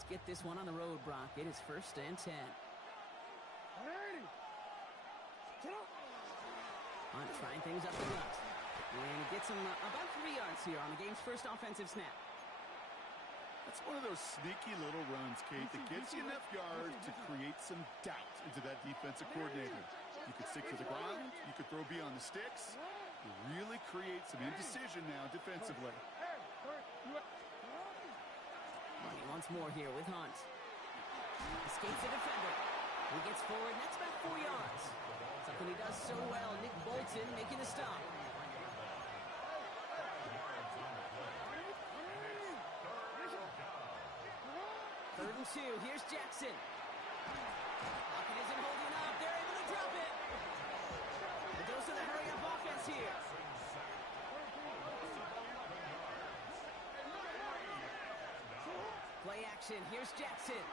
let's get this one on the road, Brock. It is 1st and 10. Hunt trying things up the gut. And he gets him about 3 yards here on the game's first offensive snap. That's one of those sneaky little runs, Kate, that gets you enough yards to create some doubt into that defensive coordinator. You could stick to the ground. You could throw beyond the sticks. You really create some indecision now defensively. Money once more here with Hunt. Escapes the defender. He gets forward, and that's about 4 yards. Something he does so well. Nick Bolton making the stop. Third and 2. Here's Jackson. Lockett isn't holding up. They're able to drop it. The dose of the hurry-up offense here. Play action. Here's Jackson.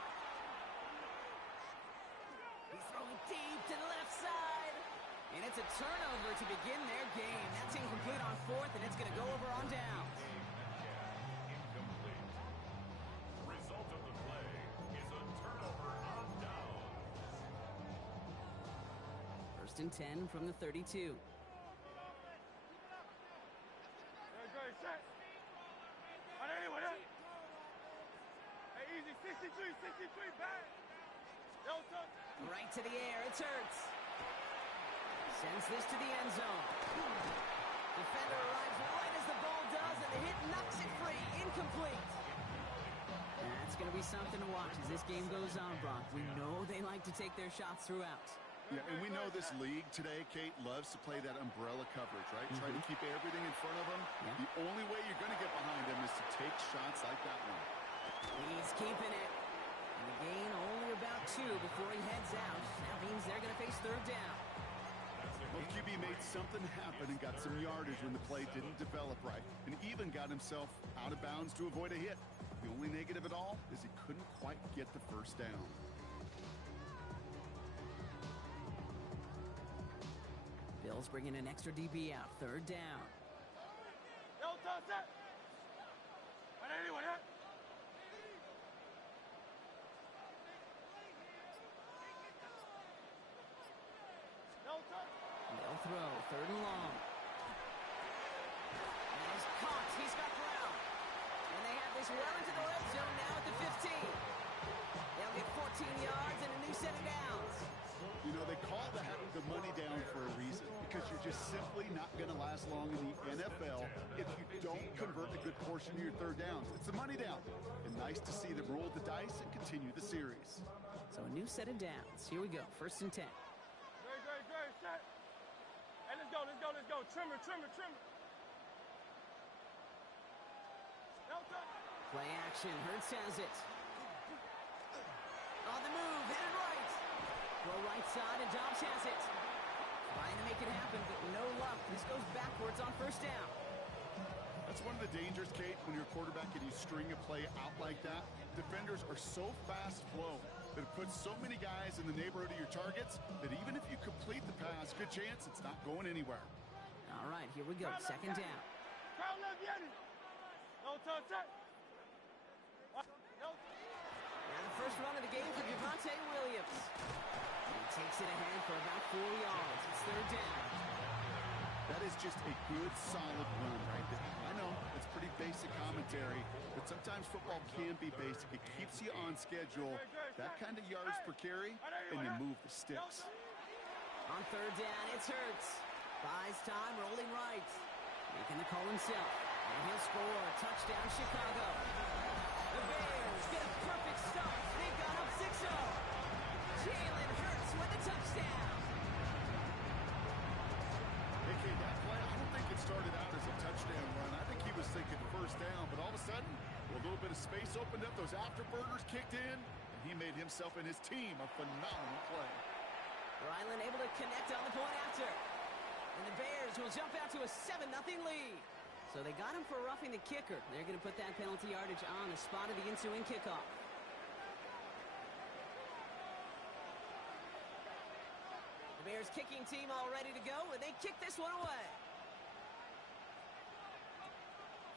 He's throwing deep to the left side. And it's a turnover to begin their game. That's incomplete on 4th, and it's going to go over on downs. Incomplete. The result of the play is a turnover on downs. 1st and 10 from the 32. Hey, easy, 63, back. Right to the air, it's Hurts. Sends this to the end zone. Defender arrives right as the ball does, and the hit knocks it free. Incomplete. That's going to be something to watch as this game goes on, Brock. We know they like to take their shots throughout. Yeah, and we know this league today, Kate, loves to play that umbrella coverage, right? Try to keep everything in front of them. Yeah. The only way you're going to get behind them is to take shots like that one. He's keeping it. And the gain only about 2 before he heads out. That means they're going to face 3rd down. Well, QB made something happen and got some yardage when the play didn't develop right, and even got himself out of bounds to avoid a hit. The only negative at all is he couldn't quite get the first down. Bills bringing an extra DB out. 3rd down. They'll throw. 3rd and long. And he's caught. He's got ground. And they have this well into the red zone now at the 15. They'll get 14 yards and a new set of downs. You know, they call that the money down for a reason, because you're just simply not going to last long in the NFL if you don't convert a good portion of your 3rd downs. It's the money down. And nice to see them roll the dice and continue the series. So a new set of downs. Here we go. 1st and 10. Great, set. Hey, let's go. Trimmer. Play action. Hurts has it. On the move. Headed right. Go right side, and Dobbs has it. Trying to make it happen, but no luck. This goes backwards on 1st down. That's one of the dangers, Kate, when you're a quarterback and you string a play out like that. Defenders are so fast flow that it puts so many guys in the neighborhood of your targets that even if you complete the pass, good chance it's not going anywhere. All right, here we go. 2nd down. Crowd left, Yanni. No touch. And the first run of the game for Javonte Williams. He takes it ahead for about 4 yards. It's 3rd down. That is just a good, solid run right there. I know, it's pretty basic commentary, but sometimes football can be basic. It keeps you on schedule. That kind of yards per carry, and you move the sticks. On 3rd down, it's Hurts. Buys time, rolling right. Making the call himself. And he'll score. Touchdown, Chicago. The Bears get a perfect start. They've got up 6-0. Jalen Hurts with a touchdown. Okay, that play, I don't think it started out as a touchdown run. I think he was thinking 1st down, but all of a sudden, a little bit of space opened up, those afterburners kicked in, and he made himself and his team a phenomenal play. Ryland able to connect on the point after. And the Bears will jump out to a 7-0 lead. So they got him for roughing the kicker. They're going to put that penalty yardage on the spot of the ensuing kickoff. The Bears kicking team all ready to go, and they kick this one away.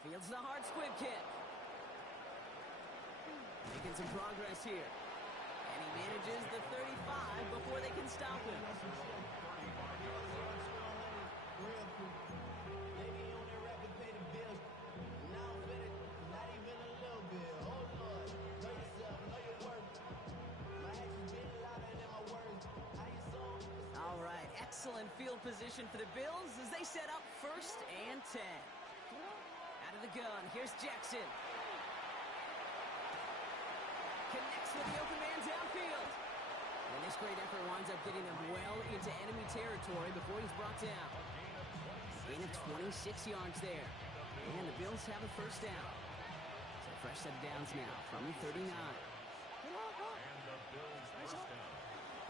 Fields the hard squib kick. Making making some progress here. And he manages the 35 before they can stop him. All right, excellent field position for the Bills as they set up 1st and 10. Out of the gun, here's Jackson. Connects with the open man downfield. And this great effort winds up getting them well into enemy territory before he's brought down. Gain of 26 yards there. And the Bills have a 1st down. So fresh set of downs now from the 39.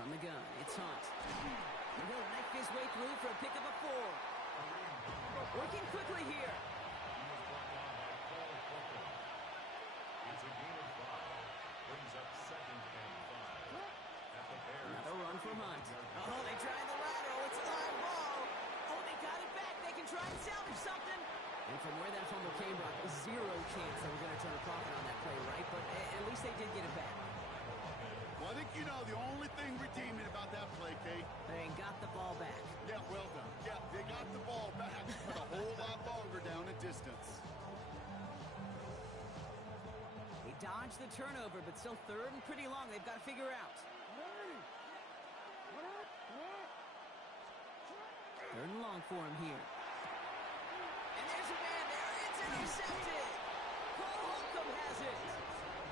From the gun, it's Hunt. And he'll knife his way through for a pickup of 4. Working quickly here. It's a gain of 5. Brings up 2nd and 5. At the Bears. Another run for Hunt. Oh, they tried the lateral. It's a live ball. Oh, they got it back. They can try and salvage something. And from where that fumble came, Brock, 0 chance they were going to turn a profit on that play, right? But at least they did get it back. Well, I think you know the only thing redeeming about that play, Kate. They got the ball back. Yeah, well done. Yeah, they got the ball back, but a whole lot longer down a distance. They dodged the turnover, but still 3rd and pretty long. They've got to figure out. 3rd and long for him here. And there's a man there. It's intercepted. Cole Holcomb has it.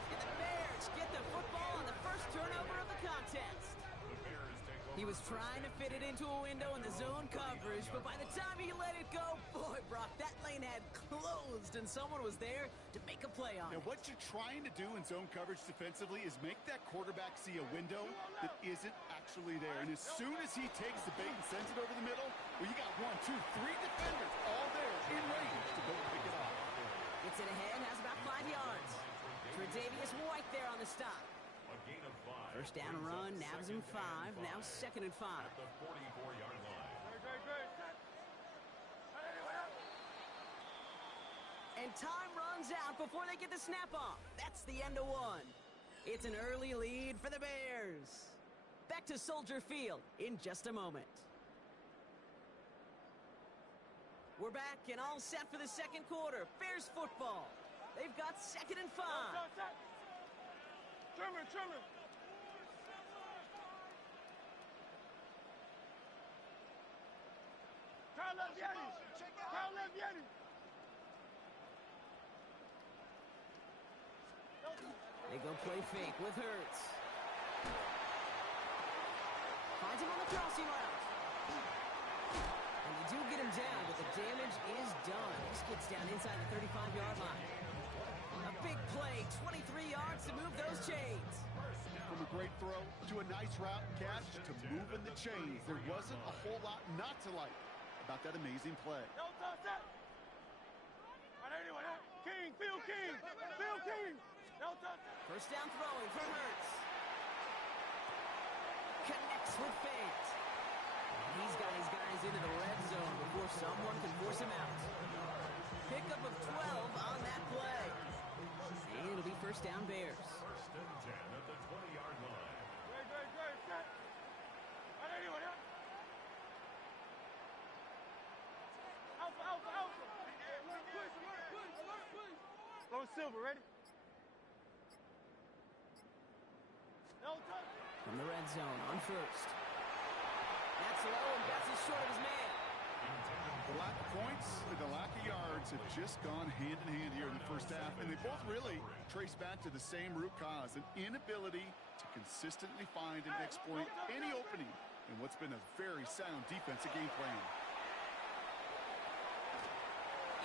And the Bears get the football on the 1st turnover of the contest. He was trying to fit it into a window in the zone coverage, but by the time he let it go, boy, Brock, that lane had closed, and someone was there to make a play on it. And what you're trying to do in zone coverage defensively is make that quarterback see a window that isn't actually there. And as soon as he takes the bait and sends it over the middle, well, you got 1, 2, 3 defenders all there in range to go pick it off. Gets it ahead, has about 5 yards. Tre'Davious White there on the stop. A gain of 5. 1st down run, nabs him 5. Now 2nd and 5. At the 44-yard line. And time runs out before they get the snap off. That's the end of 1. It's an early lead for the Bears. Back to Soldier Field in just a moment. We're back and all set for the 2nd quarter. Bears football. They've got 2nd and 5. Trimmer. Kyle Leviani. They go play fake with Hurts. Finds him on the crossing route. And they do get him down, but the damage is done. This gets down inside the 35-yard line. A big play, 23 yards to move those chains. From a great throw to a nice route catch to moving the chains, there wasn't a whole lot not to like about that amazing play. King. 1st down throwing from Hurts. Connects with Fant. He's got his guys into the red zone before someone can force him out. Pickup of 12 on that play. And it'll be 1st down Bears. 1st and 10 at the 20-yard line. Alpha. Low Silver, ready? From the red zone on 1st. That's low and bounces short of his man. The lack of points and the lack of yards have just gone hand in hand here in the 1st half, and they both really trace back to the same root cause, an inability to consistently find and exploit any opening in what's been a very sound defensive game plan.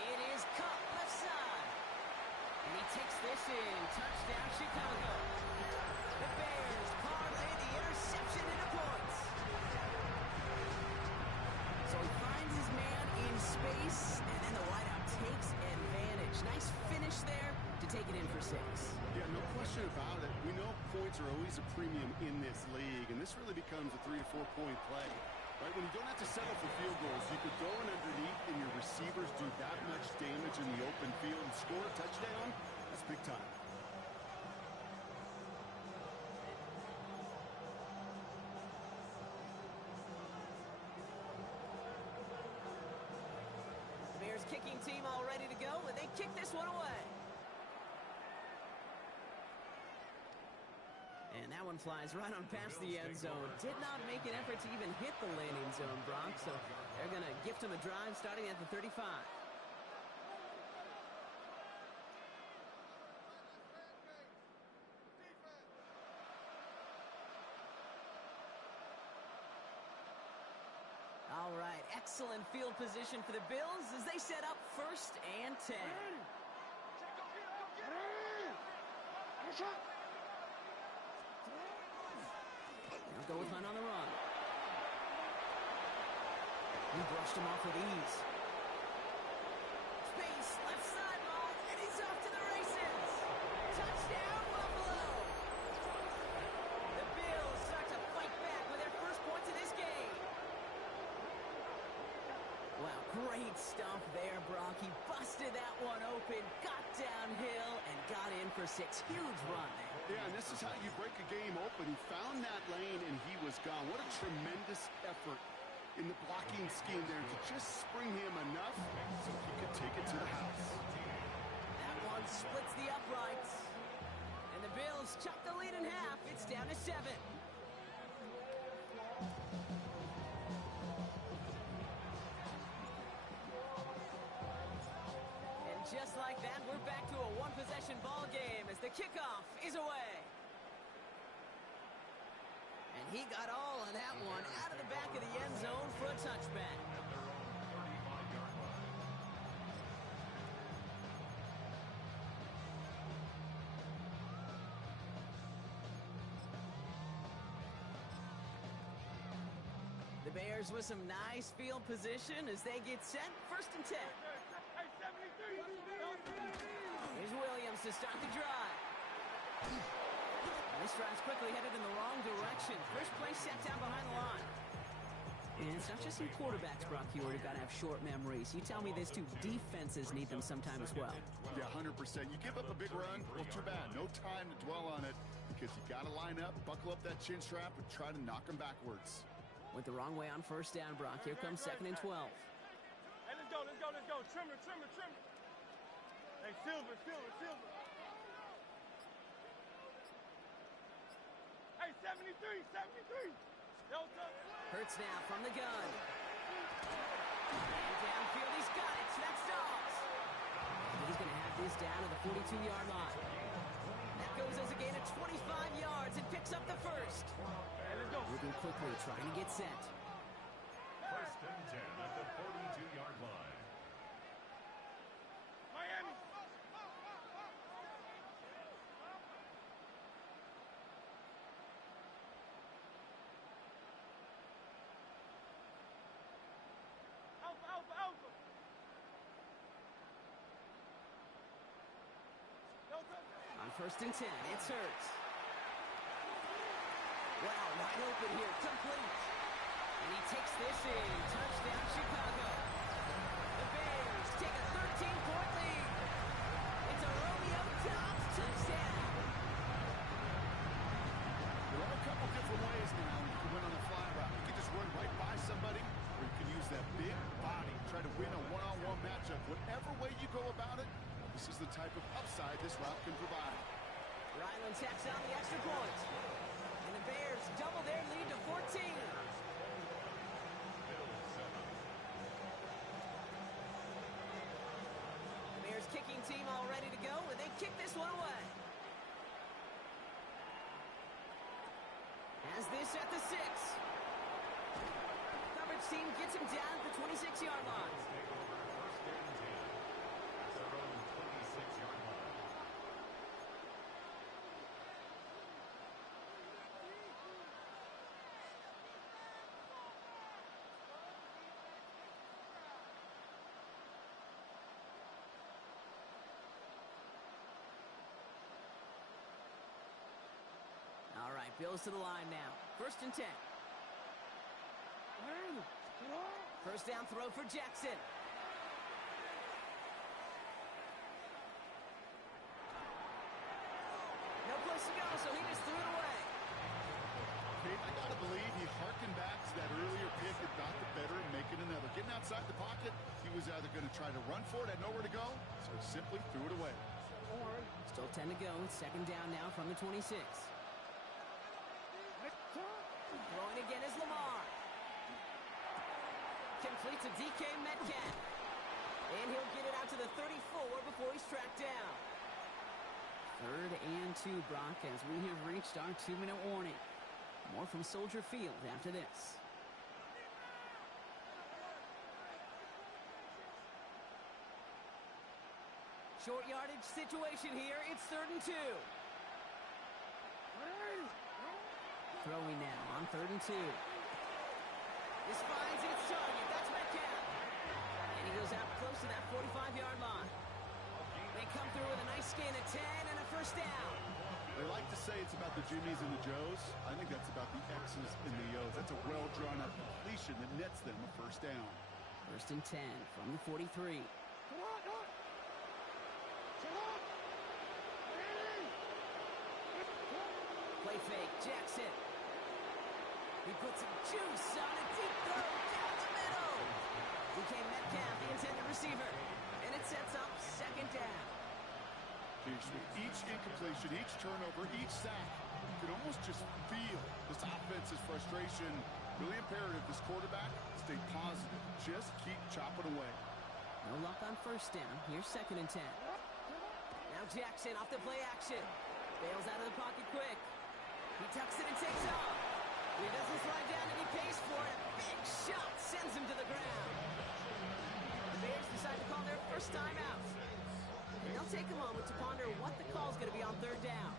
It is cut left side. And he takes this in. Touchdown, Chicago. The Bears parlay the interception into points. So he finds his man in space, and then the wideout takes advantage. Nice finish there to take it in for 6. Yeah, no question about it. We know points are always a premium in this league, and this really becomes a 3 or 4 point play. Right, when you don't have to settle for field goals, you could throw it underneath and your receivers do that much damage in the open field and score a touchdown. That's big time. kicking team all ready to go, and they kick this one away. And that one flies right on past the end zone. Did not make an effort to even hit the landing zone, Brock, so they're going to gift him a drive starting at the 35. All right, excellent field position for the Bills as they set up 1st and 10. They'll go with Hunt on the run. He brushed him off with ease. Space, left sideline, and he's off to the races. Touchdown, Buffalo. The Bills start to fight back with their first points of this game. Wow, great stuff there, Brock. He busted that one open, got downhill, and got in for 6. Huge run there. Yeah, and this is how you break a game open. He found that lane, and he was gone. What a tremendous effort in the blocking scheme there to just spring him enough so he could take it to the house. That one splits the uprights. And the Bills chop the lead in half. It's down to 7. Just like that, we're back to a one-possession ball game as the kickoff is away. And he got all on that one out of the back of the end zone for a touchback. The Bears with some nice field position as they get set. 1st and 10. Here's Williams to start the drive. This drive's quickly headed in the wrong direction. First play set down behind the line. And it's not just some quarterbacks, Brock, you already got to have short memories. You tell me this too, defenses need them sometime as well. Yeah, 100%. You give up a big run, well, too bad. No time to dwell on it because you got to line up, buckle up that chin strap, and try to knock them backwards. Went the wrong way on 1st down, Brock. Here comes 2nd and 12. Hey, let's go. Trimmer. Hey, Silver. Hey, 73. Hurts now from the gun. And downfield, he's got it. That's Dobbs. He's going to have this down to the 42-yard line. That goes as a gain of 25 yards and picks up the 1st. Hey, let's go. Moving quickly, trying to get set. 1st and 10 at the 42-yard line. Miami. Alpha. On 1st and 10, it's Hurts. Wow, wide open here, complete. And he takes this in. Touchdown, Chicago. The Bears take a 13-point lead. It's a Romeo Dobbs touchdown. There are a couple different ways now you can win on the fly route. You can just run right by somebody, or you can use that big body, try to win a one-on-one matchup. Whatever way you go about it, this is the type of upside this route can provide. Ryland tacks on the extra point. And the Bears double their lead to 14. Bears kicking team all ready to go, and they kick this one away. Has this at the 6. Coverage team gets him down at the 26-yard line. All right, Bills to the line now. 1st and 10. 1st down throw for Jackson. No place to go, so he just threw it away. Kate, I got to believe he harkened back to that earlier pick and got the better and making another. Getting outside the pocket, he was either going to try to run for it, had nowhere to go, so he simply threw it away. Still 10 to go. Second down now from the 26. Throwing again is Lamar. Complete to DK Metcalf. And he'll get it out to the 34 before he's tracked down. 3rd and 2, Brock, as we have reached our 2-minute warning. More from Soldier Field after this. Short yardage situation here. It's 3rd and 2. Throwing now on 3rd and 2. This finds its target. That's Metcalf. And he goes out close to that 45-yard line. They come through with a nice gain of 10 and a first down. They like to say it's about the Jimmies and the Joes. I think that's about the X's and the O's. That's a well-drawn-up completion that nets them a first down. 1st and 10 from the 43. Play fake, Jackson. He puts some juice on a deep throw down the middle. Became Metcalf, the intended receiver. And it sets up 2nd down. With each incompletion, each turnover, each sack, you could almost just feel this offense's frustration. Really imperative, this quarterback, stay positive. Just keep chopping away. No luck on first down. Here's 2nd and 10. Now Jackson off the play action. Bails out of the pocket quick. He tucks it and takes off. He doesn't slide down and he pays for it. A big shot sends him to the ground. The Bears decide to call their first time out. And they'll take a moment to ponder what the call's going to be on 3rd down.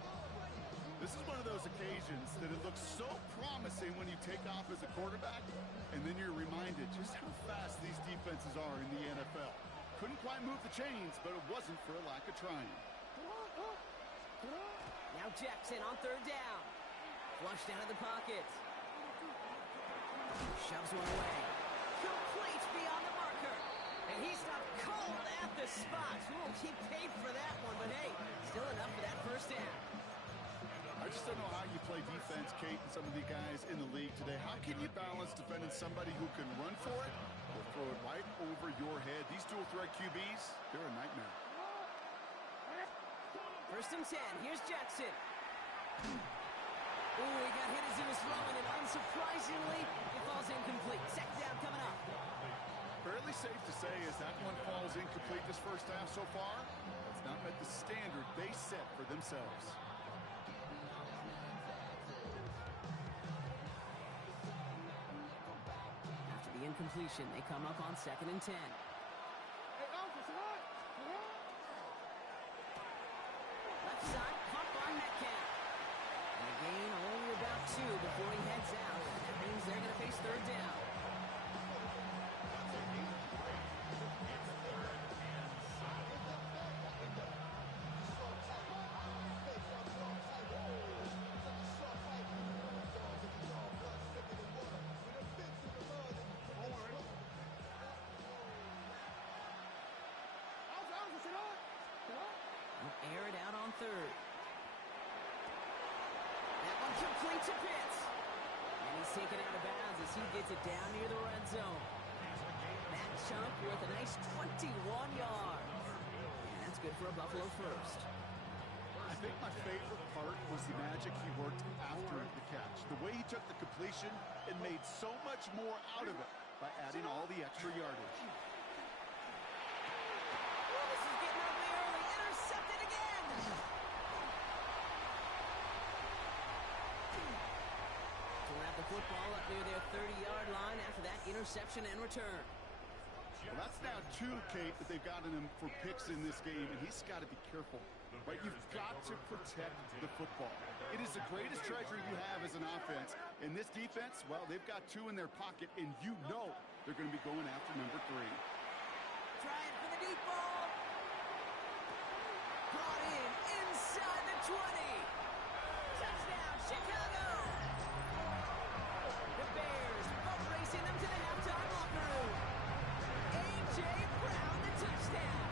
This is one of those occasions that it looks so promising when you take off as a quarterback, and then you're reminded just how fast these defenses are in the NFL. Couldn't quite move the chains, but it wasn't for a lack of trying. Now Jackson on 3rd down. Flushed out of the pocket. Shoves one away. Complete beyond the marker. And he stopped cold at the spot. Ooh, he paid for that one, but hey, still enough for that first down. I just don't know how you play defense, Kate, and some of the guys in the league today. How can you balance defending somebody who can run for it or throw it right over your head? These dual threat QBs, they're a nightmare. 1st and 10. Here's Jackson. Ooh, he got hit as he was throwing, and unsurprisingly, it falls incomplete. 2nd down coming up. Fairly safe to say as that one falls incomplete this first half so far, it's not met the standard they set for themselves. After the incompletion, they come up on 2nd and 10. Left side, pump on Metcalf. And a gain only about 2 before he heads out. That means they're going to face 3rd down. Air it out on 3rd. That one complete to Pitts. And he's taken out of bounds as he gets it down near the red zone. That chunk worth a nice 21 yards. And that's good for a Buffalo first. I think my favorite part was the magic he worked after the catch. The way he took the completion and made so much more out of it by adding all the extra yardage. This is getting ugly early. Intercepted again. To wrap the football up near their 30-yard line after that interception and return. Well, that's now 2, Kate, that they've gotten him for picks in this game, and he's got to be careful. Right? You've got to protect the football. It is the greatest treasure you have as an offense. In this defense, well, they've got 2 in their pocket, and you know they're going to be going after number 3. Trying for the deep ball. Brought in inside the 20. Touchdown, Chicago. The Bears boat racing them to the halftime locker room. A.J. Brown, the touchdown.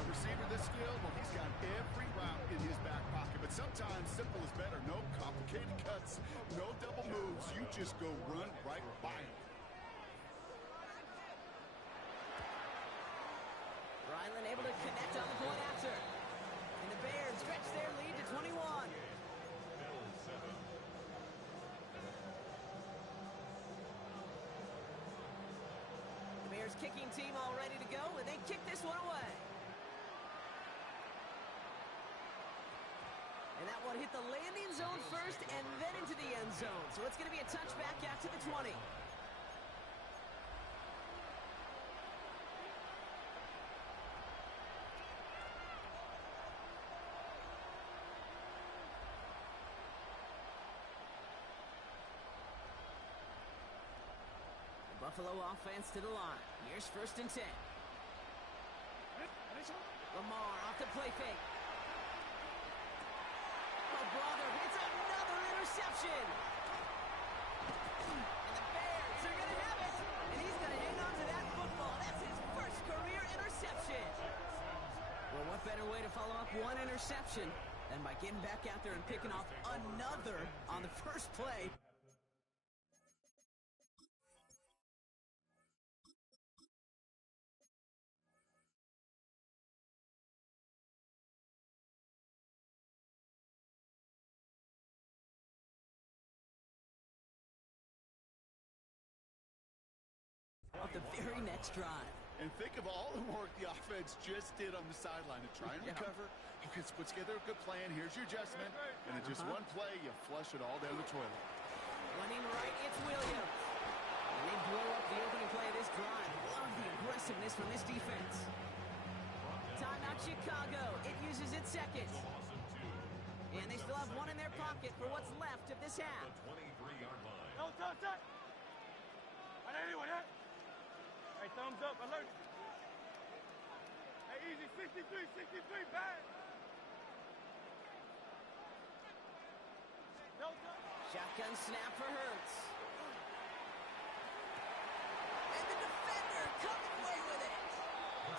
A receiver this skilled, well, he's got every route in his back pocket, but But sometimes simple is better. No complicated cuts, no double moves. You just go run right by it. Ryland able to connect on the point after. And the Bears stretch their lead to 21. The Bears kicking team all ready to go, and they kick this one away. And that one hit the landing zone first and then into the end zone. So it's going to be a touchback out to the 20. The Buffalo offense to the line. Here's 1st and 10. Lamar off the play fake. Brother, it's another interception. And the Bears are going to have it. And he's going to hang on to that football. That's his first career interception. Well, what better way to follow up one interception than by getting back out there and picking off another on the first play. Of the very next drive. And think of all the work the offense just did on the sideline to try and recover. Okay, let's put together a good plan. Here's your adjustment. And in just one play, you flush it all down the toilet. Running right, it's Williams. And they blow up the opening play of this drive. Love the aggressiveness from this defense. Timeout Chicago. It uses its second. And they still have one in their pocket for what's left of this half. The 23-yard line. No, touch that. Anyway, that. Hey, thumbs up, alert. Hey, easy, 63, bang. No, Shotgun snap for Hurts. And the defender coming away with it.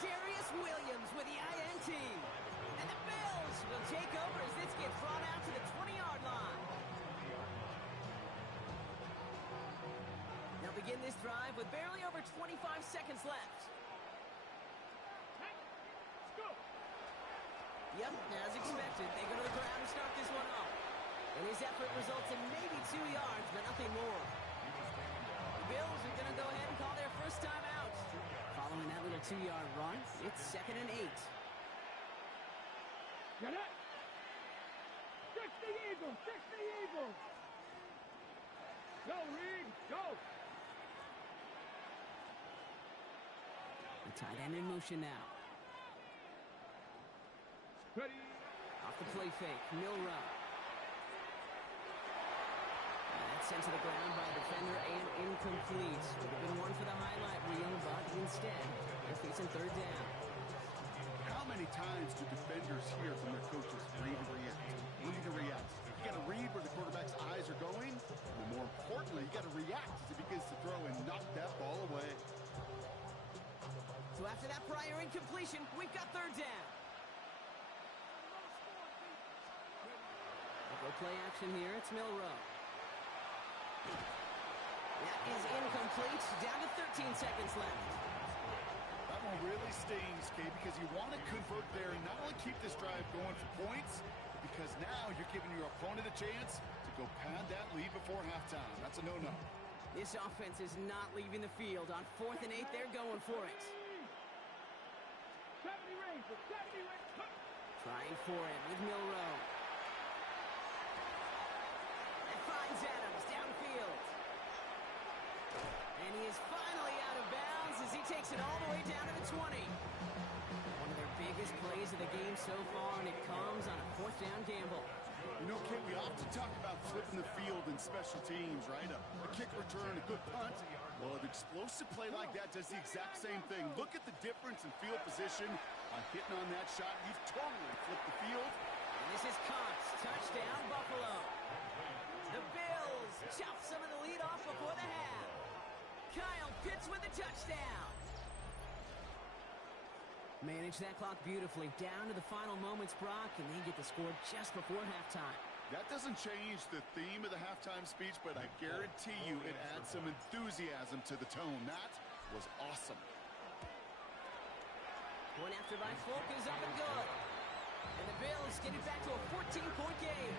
Darius Williams with the INT. And the Bills will take over as this gets brought out to the 20-yard line. They'll begin this drive with barely over 25 seconds left. Yep, as expected, they go to the ground to start this one off. And his effort results in maybe 2 yards, but nothing more. The Bills are going to go ahead and call their first time out. Following that little 2-yard run, it's 2nd and 8. Get it? Fix the Eagles! Fix the Eagles! Go, Reed! Go! The tight end in motion now. Ready? Off the play fake, Milrow. That's sent to the ground by a defender and incomplete. Would have been one for the highlight reel, but instead, they're facing 3rd down. How many times do defenders hear from their coaches, read and react, read and react? You got to read where the quarterback's eyes are going, and more importantly, you got to react as he begins to throw and knock that ball away. So after that prior incompletion, we've got 3rd down. Go play action here, it's Milrow. That is incomplete, down to 13 seconds left. That one really stings, Kate, because you want to convert there and not only keep this drive going for points, because now you're giving your opponent a chance to go pad that lead before halftime. That's a no-no. This offense is not leaving the field. On 4th and 8, they're going for it. 70 Rangers! Trying for it with Milrow. Finds Adams downfield. And he is finally out of bounds as he takes it all the way down to the 20. One of their biggest plays of the game so far, and it comes on a 4th down gamble. You know, Kate, we often talk about flipping the field in special teams, right? A kick return, a good punt. Well, an explosive play like that does the exact same thing. Look at the difference in field position by hitting on that shot. You've totally flipped the field. And this is Cox. Touchdown, Buffalo. The Bills chop some of the lead off before the half. Kyle Pitts with a touchdown. Manage that clock beautifully. Down to the final moments, Brock, and they get the score just before halftime. That doesn't change the theme of the halftime speech, but I guarantee you it adds some enthusiasm to the tone. That was awesome. Point after by Folk is up and good. And the Bills get it back to a 14-point game.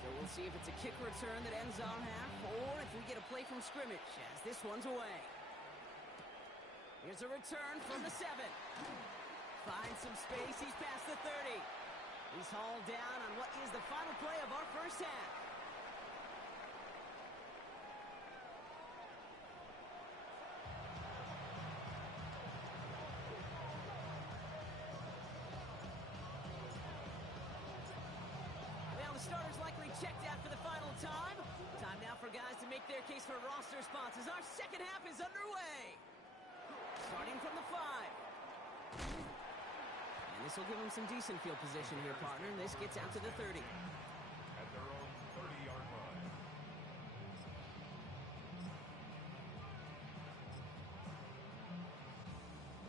So we'll see if it's a kick return that ends our half, or if we get a play from scrimmage, as this one's away. Here's a return from the 7. Finds some space, he's past the 30. He's hauled down on what is the final play of our first half. Now the starter's likely checked out for the final time. Time now for guys to make their case for roster spots as our second half is underway. Starting from the 5. And this will give them some decent field position here, partner. This gets out to the 30. At their own 30-yard line.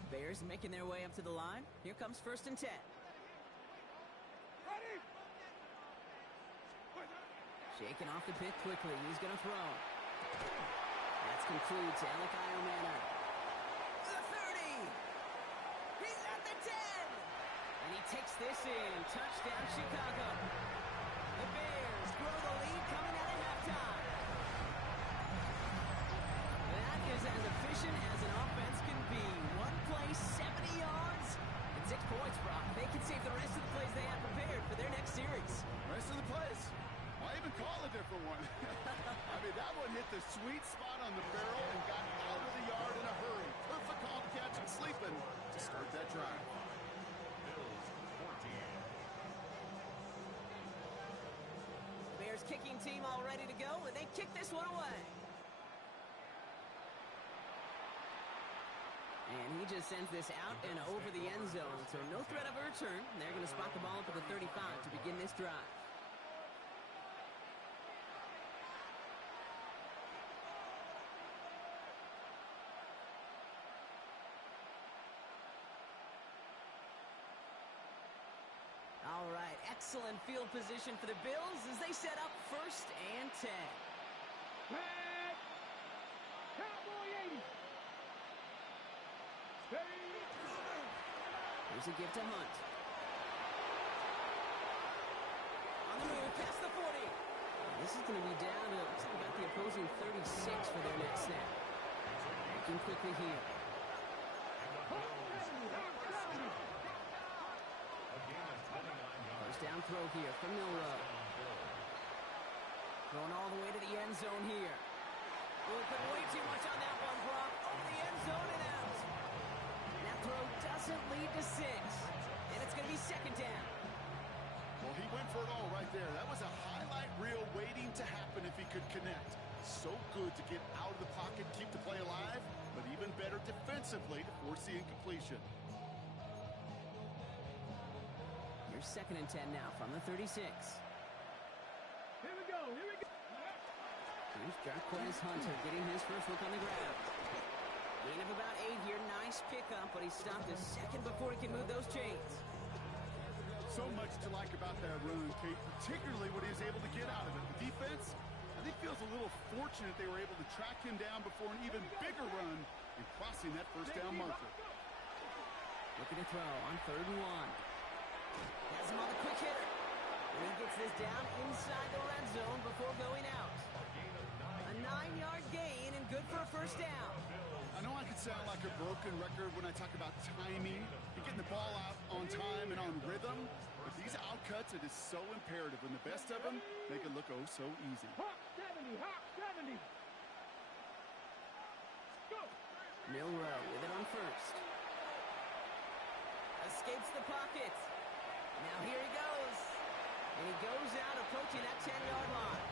Bears making their way up to the line. Here comes 1st and 10. Ready? Shaking off the pick quickly. He's going to throw. That's concludes to Alec Iomana. The 30. He's at the 10. And he takes this in. Touchdown, Chicago. The Bears grow the lead coming out of halftime. That is as efficient as an offense can be. One play, 70 yards, and 6 points, Brock. They can save the rest of the plays they have prepared for their next series. Rest of the plays? Why even call a different one? I mean, that one hit the sweet spot on the barrel and got out of the yard in a hurry. Perfect call to catch and sleeping to start that drive. Bills 14. Bears kicking team all ready to go, and they kick this one away. And he just sends this out and over the end zone, so no threat of a return. They're going to spot the ball up at the 35 to begin this drive. All right, excellent field position for the Bills as they set up 1st and 10. Back. Cowboy 80. Steady. Here's a gift to Hunt. On the move, past the 40. This is going to be down to about the opposing 36 for their next snap. Looking quickly here. First down throw here from Milrow. Going all the way to the end zone here. Oh, put way too much on that one, Brock. Over the end zone and out. And that throw doesn't lead to 6. And it's going to be 2nd down. Well, he went for it all right there. That was a highlight reel waiting to happen if he could connect. So good to get out of the pocket, keep the play alive, but even better defensively to force the incompletion. Here's 2nd and 10 now from the 36. Here we go. Here we go. Here's Jarquez Hunter getting his first look on the ground. Gain of about 8 here. Nice pickup, but he stopped a second before he can move those chains. So much to like about that run, Kate, particularly what he was able to get out of it. The defense, I think, feels a little fortunate they were able to track him down before an even bigger run and crossing that first down marker. Looking to throw on 3rd and 1. Has him on the quick hitter. And he gets this down inside the red zone before going out. A 9-yard gain and good for a first down. I know I could sound like a broken record when I talk about timing and getting the ball out on time and on rhythm, but these outcuts, it is so imperative. And the best of them make it look oh so easy. Hawk 70. Hawk 70. Go. Milrow with it on 1st. Escapes the pocket. Now here he goes. And he goes out approaching that 10-yard line.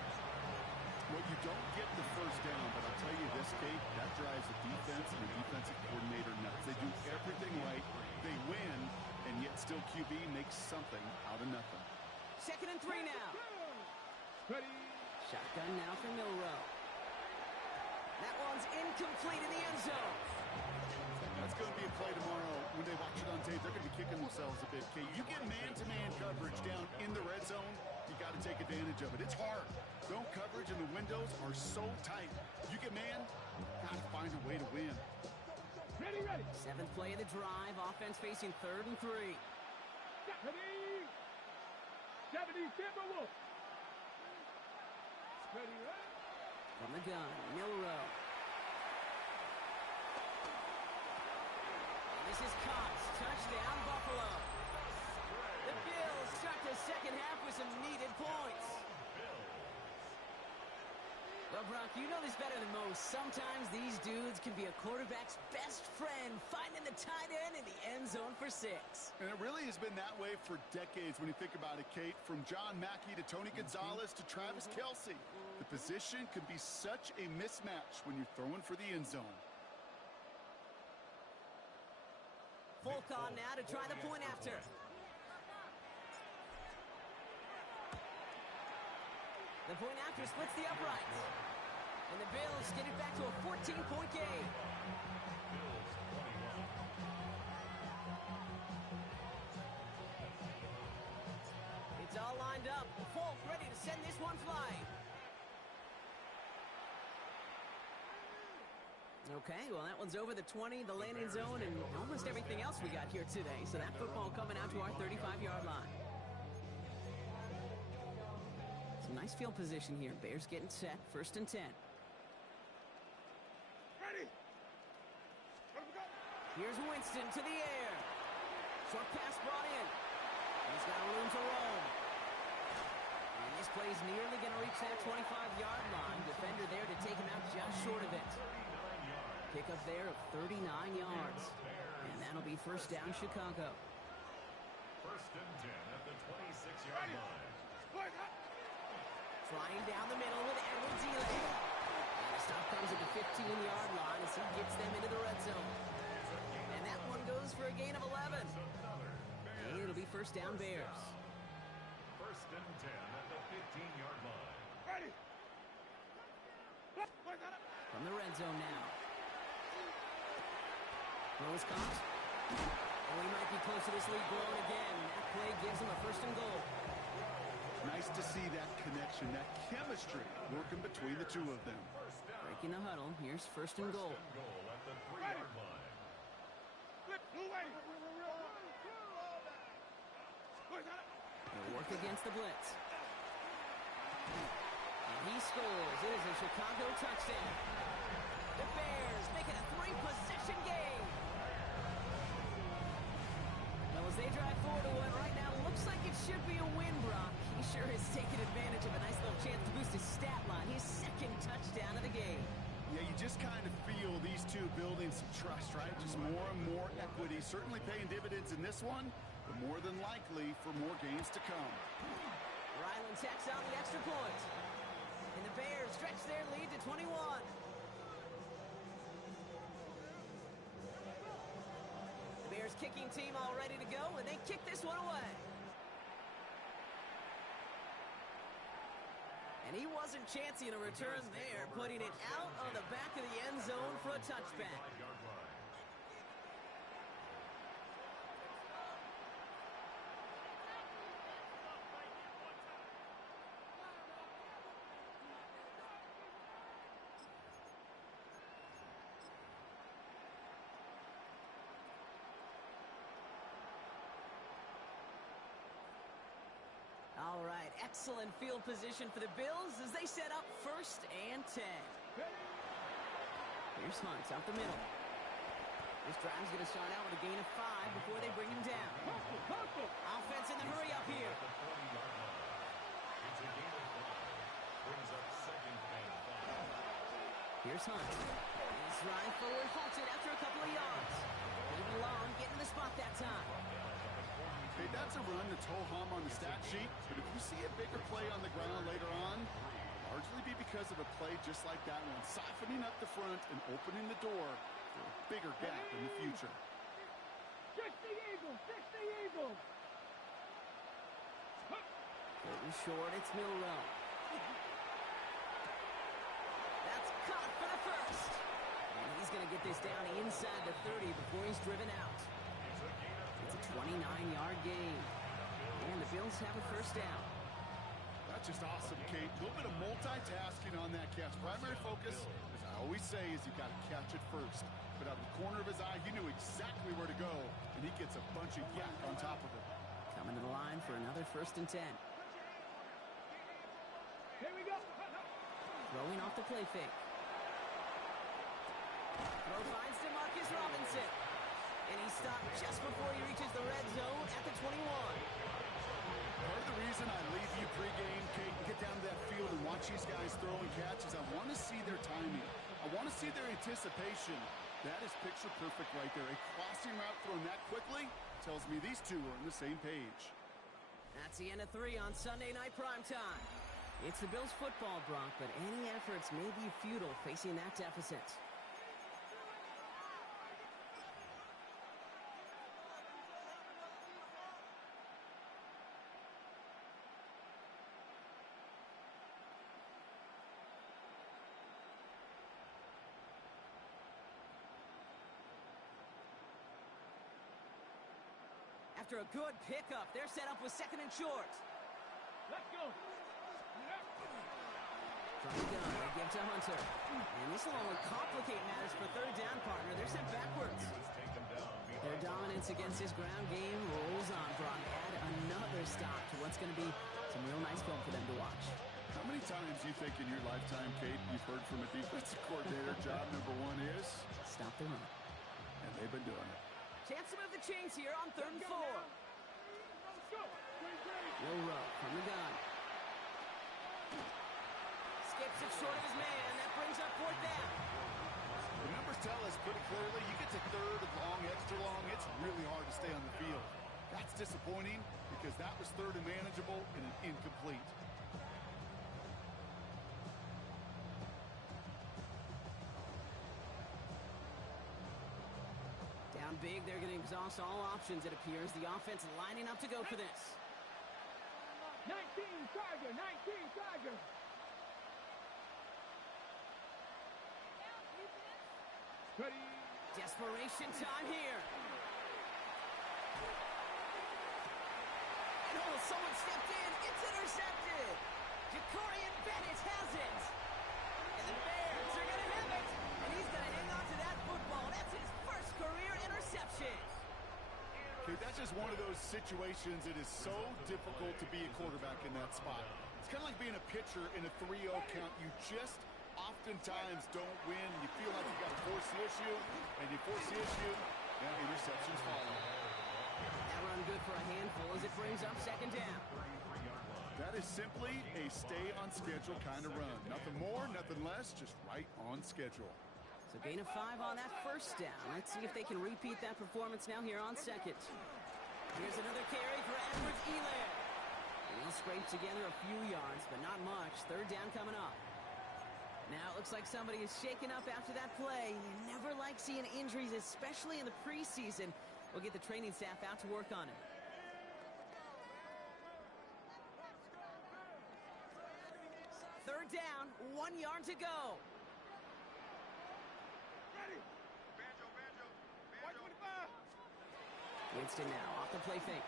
Well, you don't get the first down, but I'll tell you this, Kate, that drives the defense and the defensive coordinator nuts. They do everything right. They win, and yet still QB makes something out of nothing. 2nd and 3 now. Ready. Shotgun now for Milrow. That one's incomplete in the end zone. That's going to be a play tomorrow. When they watch it on tape, they're going to be kicking themselves a bit, Kate. You get man-to-man coverage down in the red zone, you got to take advantage of it. It's hard. Zone coverage and the windows are so tight. You get man, got to find a way to win. Ready, ready. 7th play of the drive. Offense facing 3rd and 3. Ready. 70 Timberwolves. Ready, ready. From the gun, Milrow. And this is Cox. Touchdown, Buffalo. The Bills start the second half with some needed points. Well, Brock, you know this better than most. Sometimes these dudes can be a quarterback's best friend, finding the tight end in the end zone for 6. And it really has been that way for decades when you think about it, Kate. From John Mackey to Tony Gonzalez to Travis Kelce. The position can be such a mismatch when you're throwing for the end zone. Folk on now to try the point after. The point after splits the uprights. And the Bills get it back to a 14-point game. It's all lined up. Folk ready to send this one flying. Okay, well, that one's over the 20, the landing zone, and almost everything else we got here today. So that football coming out to our 35-yard line. Some nice field position here. Bears getting set. 1st and 10. Ready. Here's Winston to the air. Short pass brought in. He's got room to roam. And this play's nearly going to reach that 25-yard line. Defender there to take him out just short of it. Pickup there of 39 yards. And that'll be 1st down, Chicago. 1st and 10 at the 26-yard line. Flying down the middle with Edwards Ely. And the stop comes at the 15-yard line as he gets them into the red zone. And that one goes for a gain of 11. And it'll be 1st down, Bears. 1st and 10 at the 15-yard line. Ready. From the red zone now. Rose comes. Oh, he might be close to this lead blown again. That play gives him a 1st and goal. Nice to see that connection, that chemistry working between the two of them. Breaking the huddle. Here's 1st and goal. First and goal at the 3-yard line. They'll work against the blitz. And he scores. It is a Chicago touchdown. The Bears make it a 3-possession game. Well, as they drive forward to what right now looks like it should be a win, Brock. He sure has taken advantage of a nice little chance to boost his stat line. His 2nd touchdown of the game. Yeah, you just kind of feel these two building some trust, right? Just more and more equity. Certainly paying dividends in this one, but more than likely for more games to come. Ryland tacks on the extra point. And the Bears stretch their lead to 21. The Bears kicking team all ready to go, and they kick this one away. And he wasn't chancing a return there, putting it out on the back of the end zone for a touchback. All right, excellent field position for the Bills as they set up 1st and 10. Here's Hunt out the middle. This drive's going to start out with a gain of 5 before they bring him down. Offense in the hurry up here. It's a gain of 5. Brings up 2nd and 5. Here's Hunt. His drive forward halted after a couple of yards. Moving along, getting the spot that time. Hey, that's a run that's ho-hum on the stat sheet, but if you see a bigger play on the ground later on, largely be because of a play just like that one, softening up the front and opening the door for a bigger gap in the future. 60 Eagles, 60 Eagles. Getting short, it's Milrow. That's caught for the 1st. get this down inside the 30 before he's driven out. It's a 29-yard gain. And the Bills have a first down. That's just awesome, Kate. A little bit of multitasking on that catch. Primary focus, as I always say, is you got to catch it first. But out of the corner of his eye, he knew exactly where to go, and he gets a bunch of yak on top of it. Coming to the line for another 1st and 10. Here we go. Throwing off the play fake. Throw finds DeMarcus Robinson. And he's stopped just before he reaches the red zone at the 21. Part of the reason I leave you pregame, Kate, and get down to that field and watch these guys throw and catch is I want to see their timing. I want to see their anticipation. That is picture perfect right there. A crossing route thrown that quickly tells me these two are on the same page. That's the end of 3 on Sunday Night Primetime. It's the Bills football, Brock, but any efforts may be futile facing that deficit. After a good pickup, they're set up with 2nd and short. Let's go. From the gun, they give to Hunter. And this will only complicate matters for 3rd down, partner. They're sent backwards. Their dominance against this ground game rolls on, Brock. Add another stop to what's going to be some real nice film for them to watch. How many times do you think in your lifetime, Kate, you've heard from a defensive coordinator, job number 1 is? Stop the run. And they've been doing it. Chance to move the chains here on 3rd and 4. Let's go. Low row from the gun. Skips it short of his man. That brings up 4th down. The numbers tell us pretty clearly, you get to 3rd and long, extra long, it's really hard to stay on the field. That's disappointing because that was 3rd and manageable and an incomplete. Down big, they're going to exhaust all options, it appears. The offense lining up to go for this. 19 Tiger, 19 Tiger. Ready. Desperation time here. And oh, someone stepped in. It's intercepted. Jacorian Bennett has it. And the Bears are going to have it. And he's going to hang on to that football. That's his first career interception. Okay, that's just one of those situations it is so difficult to be a quarterback in that spot. It's kind of like being a pitcher in a 3-0 count. You just oftentimes don't win. You feel like you got to force the issue, and you force the issue, and interceptions follow. That run good for a handful as it brings up 2nd down. That is simply a stay-on-schedule kind of run. Nothing more, nothing less, just right on schedule. So gain of 5 on that 1st down. Let's see if they can repeat that performance now here on 2nd. Here's another carry for Edwards-Helaire. He'll scrape together a few yards, but not much. 3rd down coming up. Now it looks like somebody is shaken up after that play. You never like seeing injuries, especially in the preseason. We'll get the training staff out to work on it. Third down, 1 yard to go. Winston now off the play fake.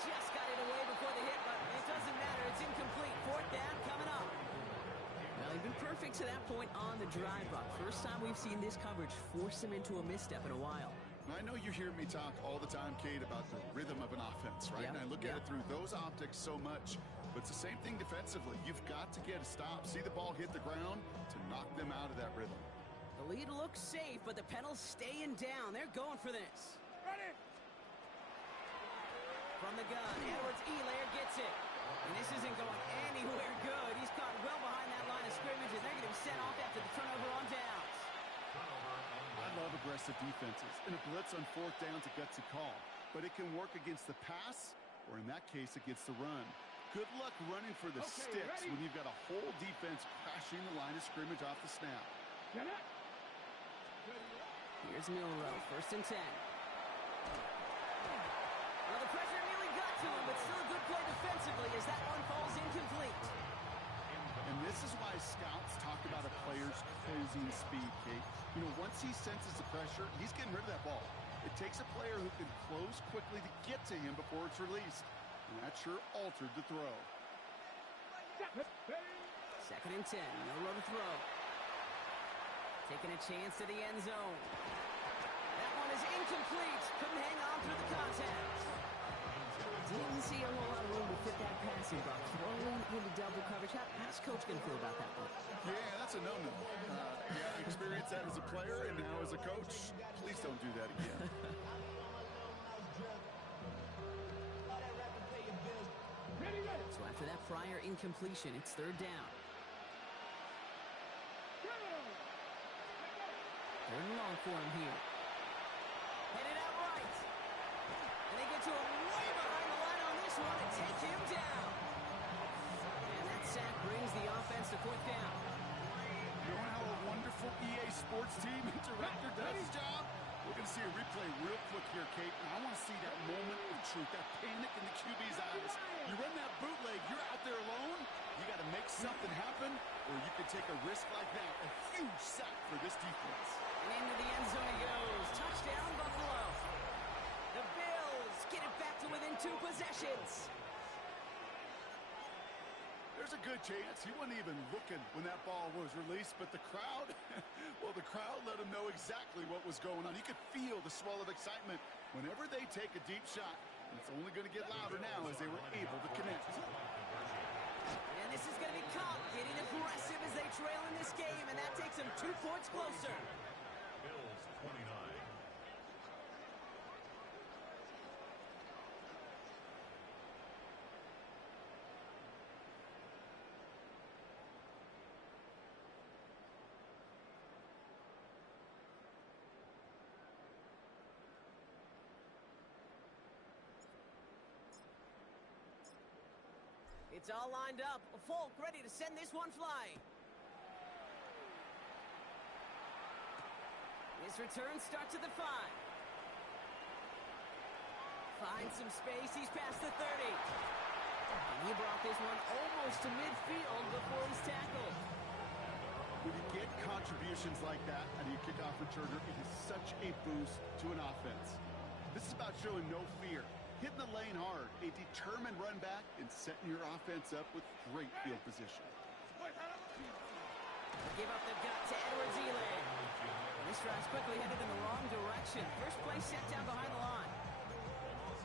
Just got it away before the hit, but it doesn't matter. It's incomplete. 4th down coming up. Well, he's been perfect to that point on the drive, Buck. First time we've seen this coverage force him into a misstep in a while. I know you hear me talk all the time, Kate, about the rhythm of an offense, right? Yep. And I look at it through those optics so much. But it's the same thing defensively. You've got to get a stop, see the ball hit the ground to knock them out of that rhythm. The lead looks safe, but the Penals staying down. They're going for this. Ready. From the gun, Edwards-Helaire gets it. And this isn't going anywhere good. He's caught well behind that line of scrimmage, and they're going to be sent off after the turnover on downs. I love aggressive defenses. And a blitz on 4th down's a gutsy call. But it can work against the pass, or in that case, against the run. Good luck running for the sticks when you've got a whole defense crashing the line of scrimmage off the snap. Get it. Here's Milrow, 1st and 10. Well, the pressure nearly got to him, but still a good play defensively as that one falls incomplete. And this is why scouts talk about a player's closing lightning speed, Kate. You know, once he senses the pressure, he's getting rid of that ball. It takes a player who can close quickly to get to him before it's released. And that sure altered the throw. 2nd and 10, no room to throw. Taking a chance to the end zone. That one is incomplete. Couldn't hang on through the contact. Didn't see a whole lot of room to fit that passing block. Throwing into double coverage. How's Coach going to feel about that one? Yeah, that's a no-no. Yeah, I experienced that as a player and now as a coach. Please don't do that again. So after that prior incompletion, it's 3rd down. 3rd and long for him here. Headed out right. And they get to him way behind the line on this one and take him down. And that sack brings the offense to 4th down. You know how a wonderful EA Sports team and director does his job? We're going to see a replay real quick here, Kate, and I want to see that moment of truth, that panic in the QB's eyes. You run that bootleg, you're out there alone, you got to make something happen, or you can take a risk like that, a huge sack for this defense. And into the end zone he goes. Touchdown, Buffalo. The Bills get it back to within 2 possessions. There's a good chance he wasn't even looking when that ball was released, but the crowd, well, the crowd let him know exactly what was going on. You could feel the swell of excitement whenever they take a deep shot. And it's only going to get louder now as they were able to connect. And this is going to be caught, getting aggressive as they trail in this game, and that takes them 2 points closer. Bills 29. It's all lined up. Folk ready to send this one flying. His return starts at the 5. Finds some space. He's past the 30. And he brought this one almost to midfield before he's tackled. When you get contributions like that out of your kickoff returner, it is such a boost to an offense. This is about showing no fear, hitting the lane hard, a determined run back, and setting your offense up with great field position. Give up the gut to Edwards-Helaire. This drive's quickly headed in the wrong direction. First play set down behind the line.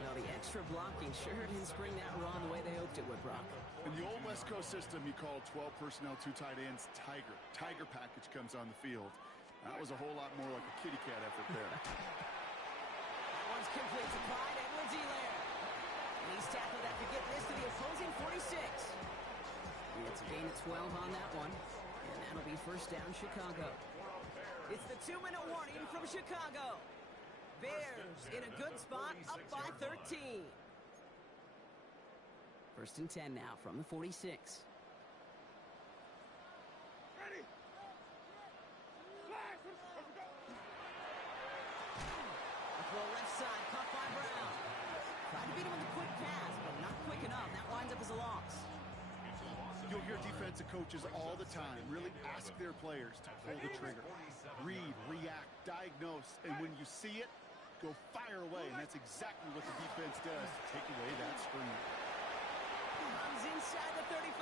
Well, the extra blocking sure didn't spring that run the way they hoped it would, Brock. In the old West Coast system, you called 12 personnel, 2 tight ends, Tiger. Tiger package comes on the field. That was a whole lot more like a kitty cat effort there. That one's complete to Clyde Edwards-Helaire. And he's tackled after getting this to the opposing 46. It's a gain of 12 on that one. And that'll be 1st down, Chicago. It's the 2-minute warning from Chicago. Bears in a good spot, up by 13. 1st and 10 now from the 46. Ready? A throw left side, caught by Brown. Tried to beat him with a quick pass, but not quick enough. That winds up as a loss. You'll hear defensive coaches all the time really ask their players to pull the trigger. Read, react, diagnose, and when you see it, go fire away. And that's exactly what the defense does to take away that screen. Comes inside the 35.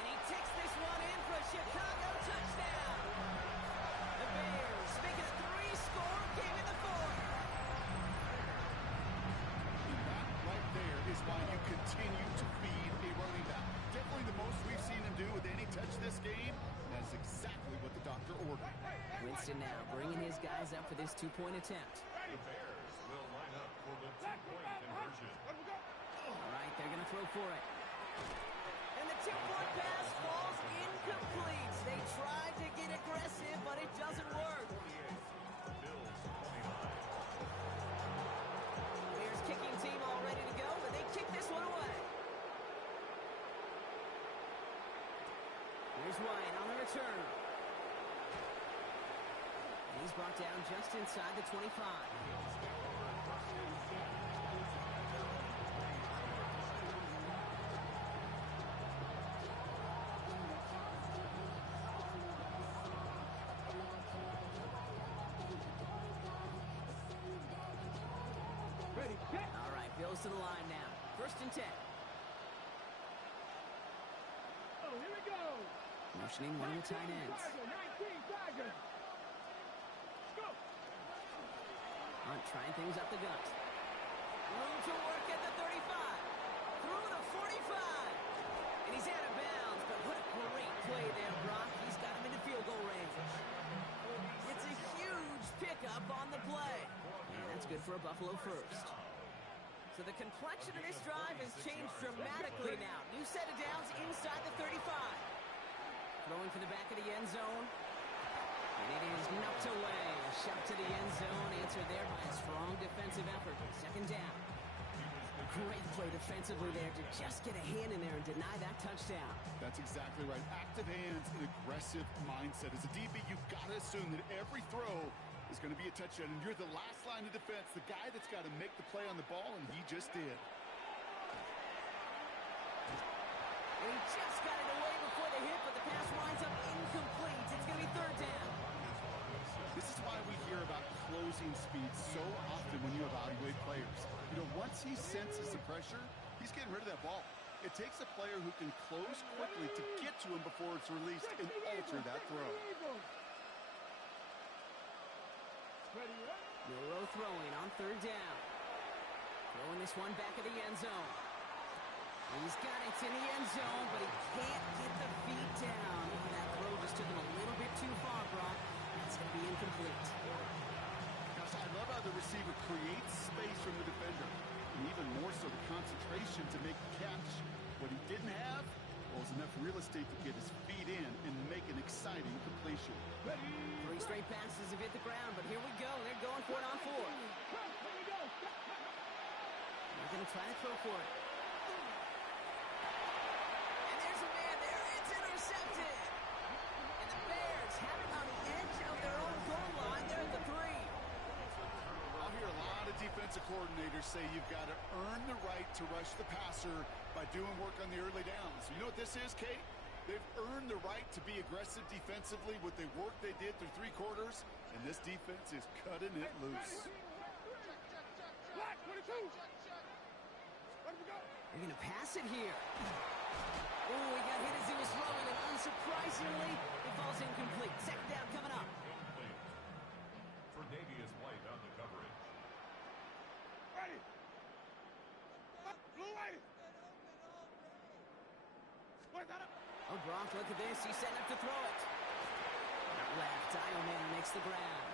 And he takes this one in for a Chicago touchdown. The Bears make it a 3-score game in the 4th. And that right there is why you continue to feed a running back. Definitely the most we've seen him do with any touch this game. That's exactly what the doctor ordered. Winston now bringing his guys up for this 2-point attempt. The Bears will line up for the 2-point conversion. All right, they're going to throw for it. And the 2-point pass falls incomplete. They tried to get aggressive, but it doesn't work. Bills 29. Bears kicking team all ready to go, but they kick this one away. Here's White on the return. And he's brought down just inside the 25. Goes to the line now. 1st and 10. Oh, here we go. Motioning one of the tight ends. Tiger. Go. Hunt trying things up the gut. Room to work at the 35. Through the 45. And he's out of bounds, but what a great play there, Brock. He's got him into field goal range. It's a huge pickup on the play. And that's good for a Buffalo first. So the complexion of this drive has changed dramatically now. New set of downs inside the 35. Throwing for the back of the end zone. And it is knocked away. A shot to the end zone. Answered there by a strong defensive effort. 2nd down. Great play defensively there to just get a hand in there and deny that touchdown. That's exactly right. Active hands and aggressive mindset. As a DB, you've got to assume that every throw is going to be a touchdown, and you're the last line of defense, the guy that's got to make the play on the ball, and he just did. And he just got it away before the hit, but the pass winds up incomplete. It's going to be 3rd down. This is why we hear about closing speed so often when you evaluate players. You know, once he senses the pressure, he's getting rid of that ball. It takes a player who can close quickly to get to him before it's released and alter that throw. Milrow throwing on 3rd down. Throwing this one back of the end zone. He's got it in the end zone, but he can't get the feet down. That throw just took him a little bit too far, Brock. It's going to be incomplete. Gosh, I love how the receiver creates space from the defender. And even more so the concentration to make the catch. What he didn't have was enough real estate to get his feet in and make an exciting completion. 3 straight passes have hit the ground, but here we go. They're going for it on 4. They're going to try to throw for it. And there's a man there. It's intercepted. And the Bears have it on the edge of their own goal line. They're at the 3. I'll hear a lot of defensive coordinators say you've got to earn the right to rush the passer by doing work on the early downs. You know what this is, Kate? They've earned the right to be aggressive defensively with the work they did through 3 quarters, and this defense is cutting it loose. Black 22. They're going to pass it here. Oh, he got hit as he was throwing, and unsurprisingly, it falls incomplete. 2nd down coming up. For Davius White on the coverage. Ready. Blue light. Where's that up? Oh, Brock, look at this. He's setting up to throw it. Out left, Dialman makes the grab.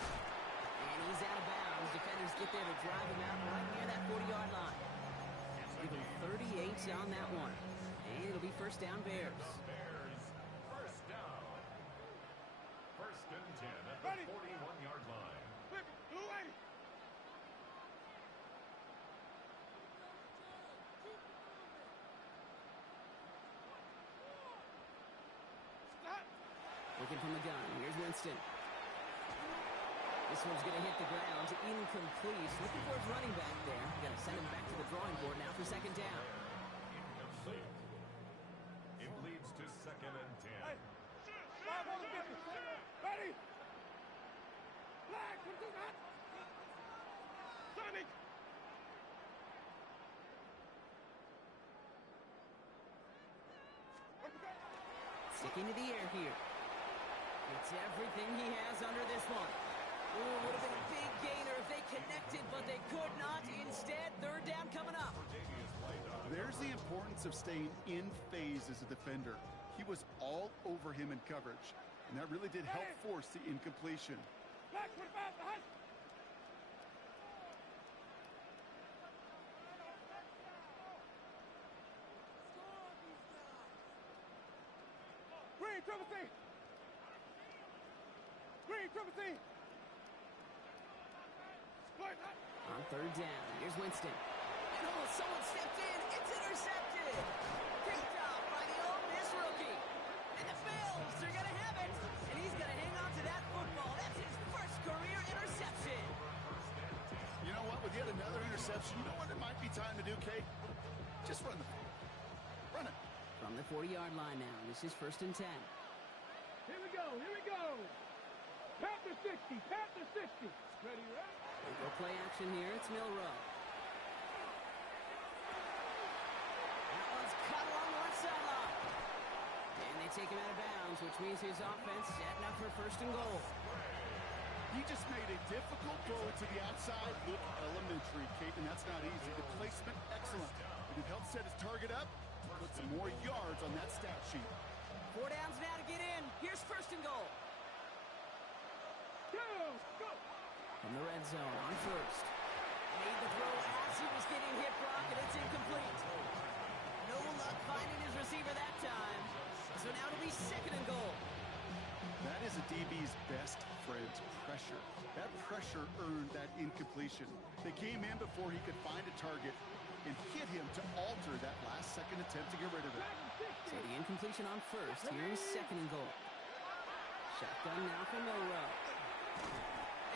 And he's out of bounds. Defenders get there to drive him out right near that 40-yard line. Give him 38 on that one. And it'll be 1st down Bears. Bears, 1st down. 1st and 10 at the 41-yard line. Blue light. Looking from the gun. Here's Winston. This one's going to hit the ground. Incomplete. Looking for his running back there. Got to send him back to the drawing board now for 2nd down. Incomplete. It leads to 2nd and 10. Ready. Black 22 hot. Sonic. Sticking to the air here. It's everything he has under this one. Ooh, would have been a big gainer if they connected, but they could not. Instead, 3rd down coming up. There's the importance of staying in phase as a defender. He was all over him in coverage, and that really did help force the incompletion. Black 25 the hot. Green, triple C. Green, triple C. On 3rd down, here's Winston. And oh, someone stepped in. It's intercepted. Picked off by the Ole Miss rookie. And the Bills are going to have it. And he's going to hang on to that football. That's his 1st career interception. You know what? With yet another interception, you know what it might be time to do, Kate? Just run the ball. Run it. From the 40-yard line now. This is 1st and 10. Here we go. Here we go. Panther 60. Panther 60. Ready, right? We'll go play action here. It's Milrow. take him out of bounds, which means his offense setting up for first and goal. He just made a difficult throw to the outside. Look elementary, Kate, and that's not easy. The placement, excellent. But it helped set his target up, put some more yards on that stat sheet. 4 downs now to get in. Here's first and goal. Go! From the red zone on first. Made the throw as he was getting hit, Brock, and it's incomplete. No luck finding his receiver that time. So now it'll be second and goal. That is a DB's best friend, pressure. That pressure earned that incompletion. They came in before he could find a target and hit him to alter that last-second attempt to get rid of it. So the incompletion on first. Here's second and goal. Shotgun now for Milrow.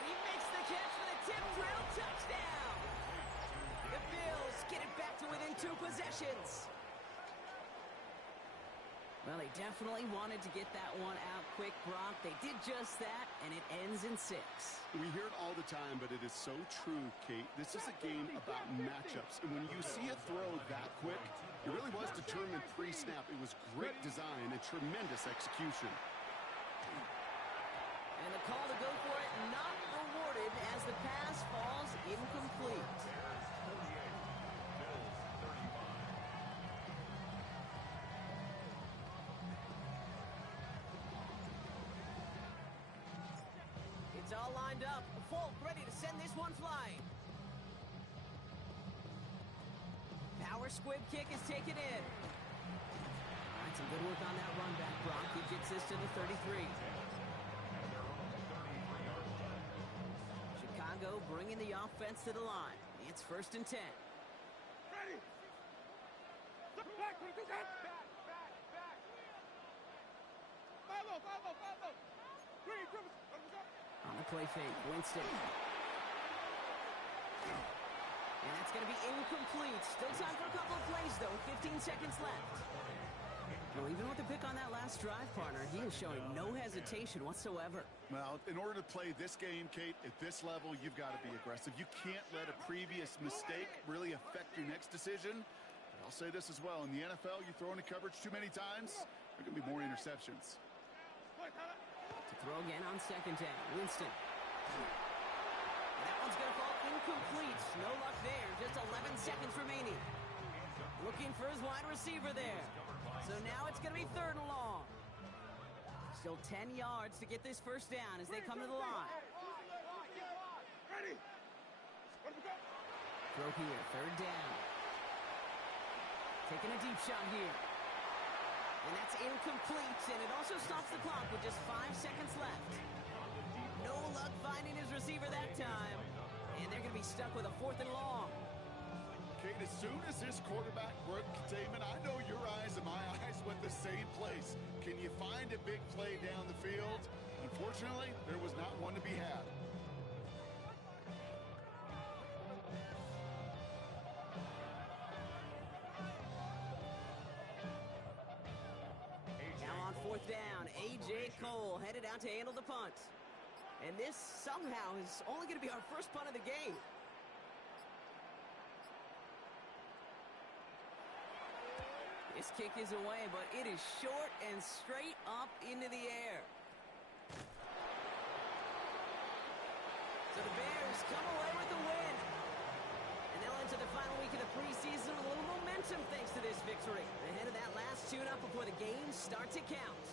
And he makes the catch for the tip drill touchdown. The Bills get it back to within 2 possessions. Well, they definitely wanted to get that one out quick, Brock. They did just that, and it ends in 6. We hear it all the time, but it is so true, Kate. This is a game about matchups. And when you see a throw that quick, it really was determined pre-snap. It was great design and tremendous execution. And the call to go for it not rewarded as the pass falls incomplete. It's all lined up. Folk ready to send this one flying. Power squib kick is taken in. All right, some good work on that run back, Brock. He gets this to the 33. Chicago bringing the offense to the line. It's first and 10. Ready! Back! Follow! Three, dribbles! On the play fake, Winston. And that's going to be incomplete. Still time for a couple of plays, though. 15 seconds left. Well, even with the pick on that last drive, partner, he is showing no hesitation whatsoever. Well, in order to play this game, Kate, at this level, you've got to be aggressive. You can't let a previous mistake really affect your next decision. But I'll say this as well. In the NFL, you throw into coverage too many times, there are going to be more interceptions. To throw again on second down. Winston. And that one's going to fall incomplete. No luck there. Just 11 seconds remaining. Looking for his wide receiver there. So now it's going to be third and long. Still 10 yards to get this first down as they come to the line. Ready! Throw here. Third down. Taking a deep shot here. And that's incomplete, and it also stops the clock with just 5 seconds left. No luck finding his receiver that time, and they're going to be stuck with a fourth and long. Kate, as soon as this quarterback broke containment, I know your eyes and my eyes went the same place. Can you find a big play down the field? Unfortunately, there was not one to be had. Fourth down, A.J. Cole headed out to handle the punt. And this somehow is only going to be our first punt of the game. This kick is away, but it is short and straight up into the air. So the Bears come away with the win. And they'll enter the final week of the preseason with a little momentum thanks to this victory. Ahead of that last tune-up before the games start to count.